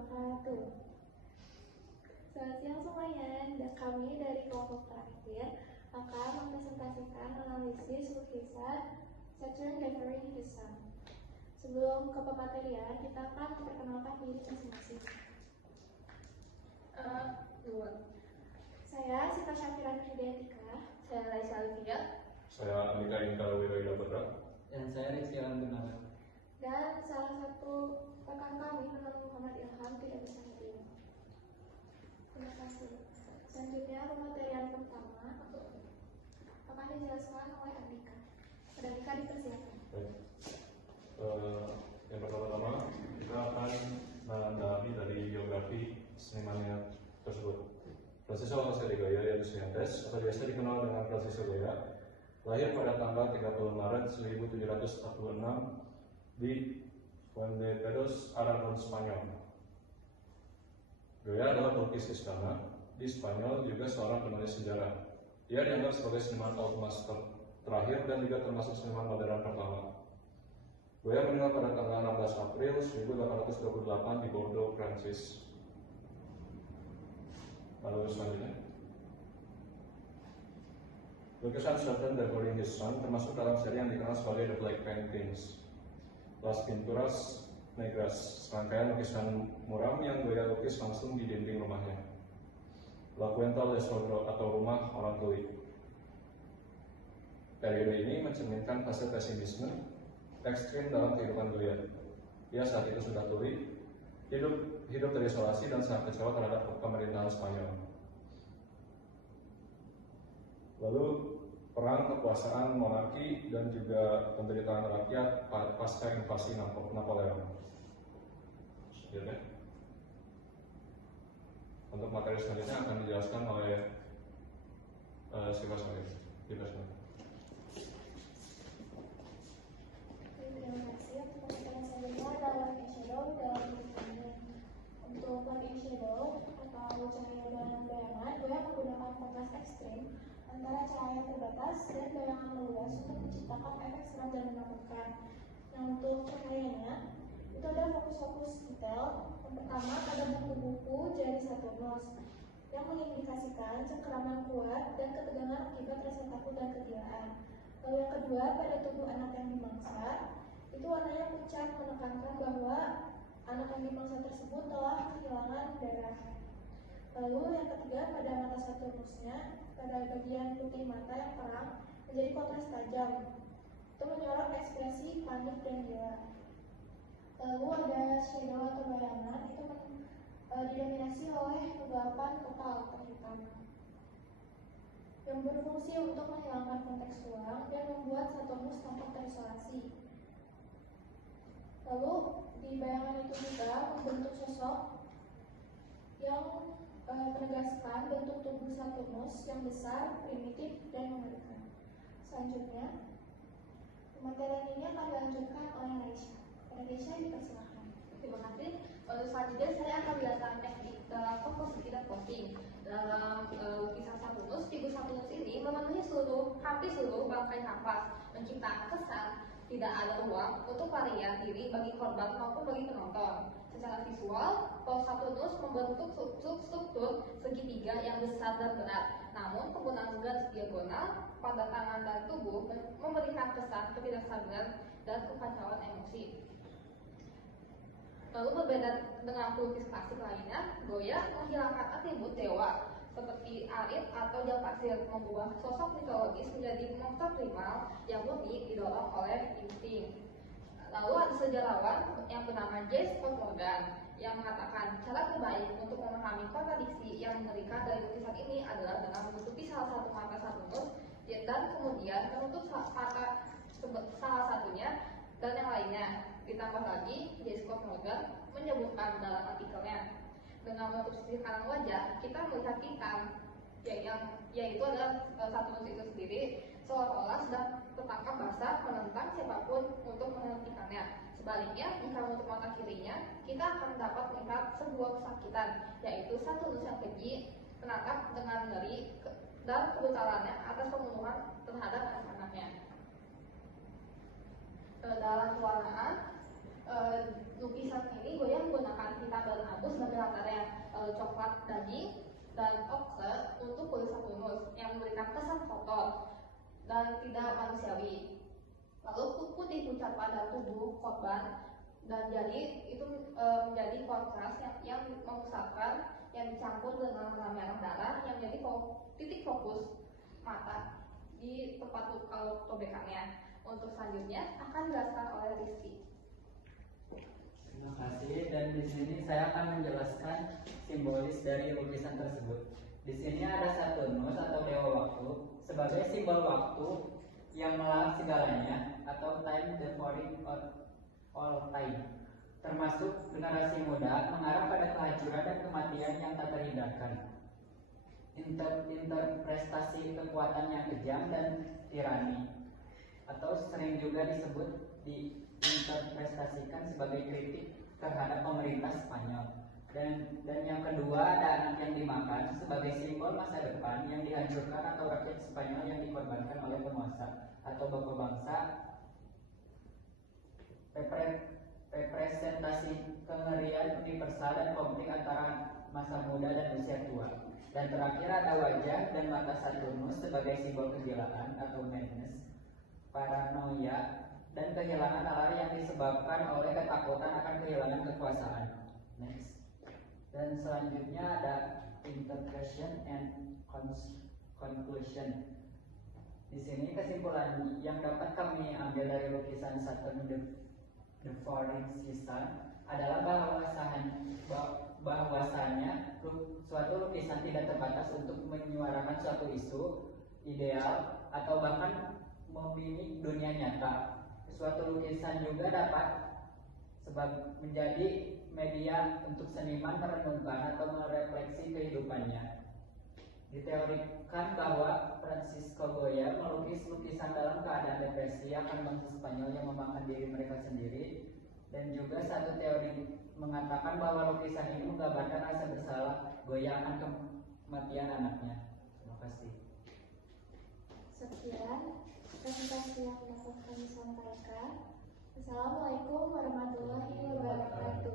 wabarakatuh. Selamat siang semuanya, dan kami dari kelompok terakhir akan mempresentasikan analisis lukisan Saturn Gathering His Sun. Sebelum ke pematerian, kita akan memperkenalkan diri masing-masing. Saya Sita Syafira Fidetika. Saya Laisa Alvia. Saya Andika Inka Wirayapatra. Dan saya Rizky Alamgunawan. Dan salah satu rekan kami, Muhammad Muhammad Ilham, tidak bisa hadir. Terima kasih. Selanjutnya pematerian pertama akan dijelaskan oleh Andika. Andika dipersilakan. Baik. Yang pertama-tama kita akan mendalami dari biografi senimannya tersebut. Francisco José de Goya y Estudiantes, atau biasa dikenal dengan Francisco Goya, lahir pada tanggal 30 Maret 1746 di Fuenteperos, Aragon, Spanyol. Goya adalah pelukis istana. Di Spanyol juga seorang penulis sejarah. Ia dianggap sebagai seniman automaster terakhir dan juga termasuk seniman modern pertama. Goya meninggal pada tanggal 16 April 1828 di Bordeaux, Prancis. Lalu selanjutnya, lukisan Saturn Gathering His Sun termasuk dalam seri yang dikenal sebagai The Black Paintings, Las Pinturas Negras, serangkaian lukisan muram yang Goya lukis langsung di dinding rumahnya. La Cuenta del Sodro atau rumah orang tuli. Periode ini mencerminkan fase pesimisme ekstrim dalam kehidupan Goya. Ia saat itu sudah tuli, hidup terisolasi dan sangat kecewa terhadap pemerintahan Spanyol. Lalu perang, kekuasaan monarki, dan juga penderitaan rakyat pasca invasi Napoleon. Selanjutnya, untuk materi selanjutnya akan dijelaskan oleh Siva Smith. Terima kasih. Untuk pematerian selanjutnya adalah light shadow dalam lukisannya. Untuk light shadow atau cahaya dan bayangan, Goya menggunakan kontras ekstrim antara cahaya terbatas dan bayangan meluas untuk menciptakan efek seram dan menakutkan. Nah, untuk cahayanya itu ada fokus-fokus detail. Yang pertama ada buku-buku jari Saturnus yang mengindikasikan cengkeraman kuat dan ketegangan akibat rasa takut dan kegilaan. Lalu yang kedua pada tubuh anak yang dimangsa, itu warnanya pucat menekankan bahwa anak yang dimangsa tersebut telah kehilangan darah. Lalu yang ketiga pada mata Saturnusnya, pada bagian putih mata yang terang menjadi kontras tajam. Itu menyorot ekspresi panik dan gila. Lalu ada shadow atau bayangan, itu didominasi oleh kegelapan total atau hitam, yang berfungsi untuk menghilangkan konteks ruang dan membuat Saturnus tampak terisolasi. Lalu di bayangan itu juga membentuk sosok yang menegaskan bentuk tubuh Saturnus yang besar, primitif, dan mengerikan. Selanjutnya, pematerian ini akan dilanjutkan oleh Laisha. Laisha dipersilakan. Terima kasih. Selanjutnya saya akan menjelaskan teknik dalam komposisi dan posing. Dalam lukisan Saturnus, figur Saturnus ini memenuhi hampir seluruh bangkai kanvas, menciptakan kesan tidak ada ruang untuk pelarian diri bagi korban maupun bagi penonton. Secara visual, pos Saturnus membentuk struktur segitiga yang besar dan berat. Namun, penggunaan garis diagonal pada tangan dan tubuh memberikan kesan ketidakstabilan dan kekacauan emosi. Lalu berbeda dengan pelukis klasik lainnya, Goya menghilangkan atribut dewa seperti arit atau jal pasir, mengubah sosok mitologis menjadi monster primal yang murni didorong oleh insting. Lalu ada sejarawan yang bernama J. Scott Morgan yang mengatakan cara terbaik untuk memahami kontradiksi yang mengerikan dari lukisan ini adalah dengan menutupi salah satu mata Saturnus dan kemudian menutup salah satunya dan yang lainnya. Ditambah lagi, J. Scott Morgan menyebutkan dalam artikelnya, dengan menutup sisi kanan wajah, kita melihat hitam, yaitu adalah Saturnus itu sendiri, seolah-olah sedang tertangkap basah menentang siapapun untuk menghentikannya. Sebaliknya, jika menutup mata kirinya, kita akan dapat melihat sebuah kesakitan, yaitu Saturnus yang keji, menatap dengan ngeri dan kebrutalannya atas pembunuhan terhadap anak-anaknya. Dalam pewarnaan, lukisan ini Goya menggunakan hitam dan abu sebagai latarnya, lalu coklat daging, dan ochre untuk kulit Saturnus yang memberikan kesan kotor dan tidak manusiawi. Lalu putih pucat pada tubuh korban dan jadi itu menjadi kontras yang memusatkan, yang dicampur dengan warna merah darah yang menjadi titik fokus mata di tempat tobekannya. Untuk selanjutnya akan dijelaskan oleh Rizky. Terima kasih. Dan di sini saya akan menjelaskan simbolis dari lukisan tersebut. Di sini ada Saturnus atau dewa waktu sebagai simbol waktu yang melarang segalanya atau time devouring all time, termasuk generasi muda mengarah pada kehancuran dan kematian yang tak terhindarkan. Interpretasi kekuatan yang kejam dan tirani, atau sering juga disebut diinterpretasikan sebagai kritik terhadap pemerintah Spanyol. Dan yang kedua ada anak yang dimakan sebagai simbol masa depan yang dihancurkan atau rakyat Spanyol yang dikorbankan oleh penguasa atau bapak bangsa. Representasi kengerian universal dan konflik antara masa muda dan usia tua. Dan terakhir ada wajah dan mata Saturnus sebagai simbol kegilaan atau madness, paranoia, dan kehilangan nalar yang disebabkan oleh ketakutan akan kehilangan kekuasaan. Next. Dan selanjutnya ada interpretation and conclusion. Di sini kesimpulan yang dapat kami ambil dari lukisan Saturn the Foreign System adalah bahwasanya suatu lukisan tidak terbatas untuk menyuarakan suatu isu, ideal, atau bahkan memimik dunia nyata. Suatu lukisan juga dapat menjadi media untuk seniman merenungkan atau merefleksi kehidupannya. Diteorikan bahwa Francisco Goya melukis lukisan dalam keadaan depresi akan bangsa Spanyol yang memakan diri mereka sendiri, dan juga satu teori mengatakan bahwa lukisan ini menggambarkan rasa bersalah Goya akan kematian anaknya. Terima kasih. Sekian presentasi yang dapat kami sampaikan. Assalamualaikum warahmatullahi wabarakatuh.